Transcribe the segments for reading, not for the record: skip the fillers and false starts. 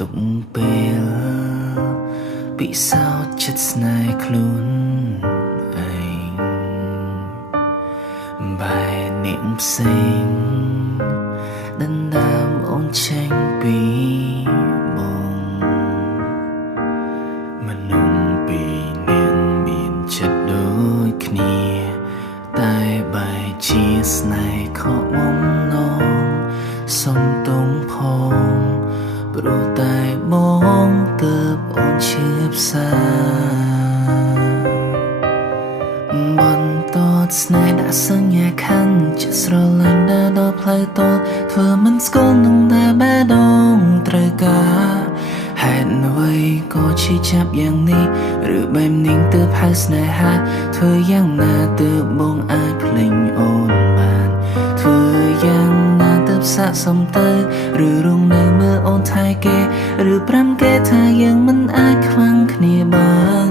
ទុកពេលពិសោធន៍ចិត្តស្នេហ៍ខ្លួនឯងបែរអ្នកផ្សេងដណ្ដើមអូនចេញពីបងមនុស្សពីរនាក់មានចិត្តដូចគ្នាតែបែរជាស្នេហ៍ខកបំណងសុំទងផងព្រោះតែបងទើបអូនឈឺផ្សាបន្តស្នេហ៍ដាក់សញ្ញាខាន់ចិត្តស្រឡាញ់ដើរដល់ផ្លូវតល់ធ្វើមិនស្គាល់នឹងតែបេះដូងត្រូវការហេតុអ្វីក៏ឈឺចាប់យ៉ាងនេះឬបែបនេះទើបហៅស្នេហាធ្វើយ៉ាងណាទើបបងអាចភ្លេចអូនបានធ្វើយ៉ាងណាទើបស័ក្តិសមទៅឬរងនៅមើលអូនថែគេឬប្រាំគេថាយើងមិនអាចខ្វាំងគ្នាបាន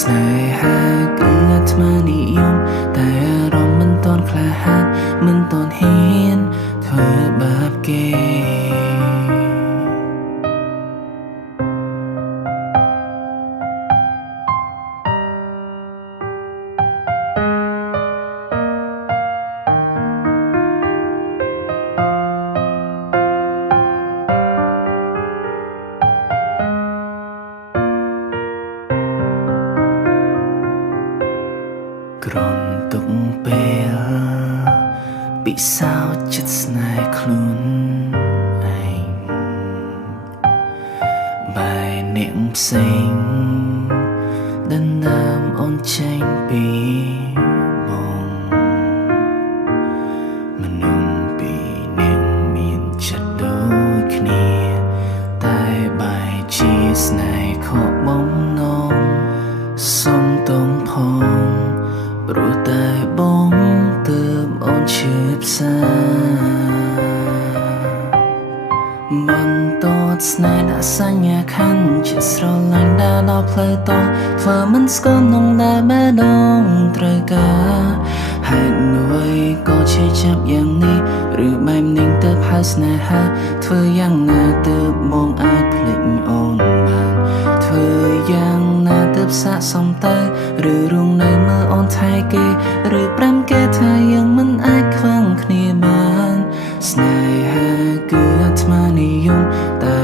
ស្នេហាគឺអាត្មានិយមតែអារម្មណ៍មិនទាន់ក្លាហានមិនទាន់ហ៊ានធ្វើបាបគេក្រំទុកពេលពិសោធន៍ចិត្តស្នេហ៍ខ្លួនឯងបែរអ្នកផ្សេងដណ្ដើមអូនចេញពីបងមនុស្សពីរនាក់មានចិត្តដូចគ្នាតែបែរជាស្នេហ៍ខកបំណងសុំទងផងព្រោះតែបងទើបអូនឈឺផ្សាបន្តស្នេហ៍ដាក់សញ្ញាខាន់ចិត្តស្រឡាញ់ដើរដល់ផ្លូវតល់ធ្វើមិនស្គាល់នឹងតែបេះដូងត្រូវការហេតុអ្វីក៏ឈឺចាប់យ៉ាងនេះឬបែបនេះទើបហៅស្នេហាធ្វើយ៉ាងណាទើបបងអាចភ្លេចអូនបានធ្វើយ៉ាងណាទើបស័ក្តិសមទៅឬរងនៅមើលអូនថែគេឬប្រាំគេថាយើងមិនអាចខ្វាំងគ្នាបានស្នេហាគឺអាត្មានិយមតែ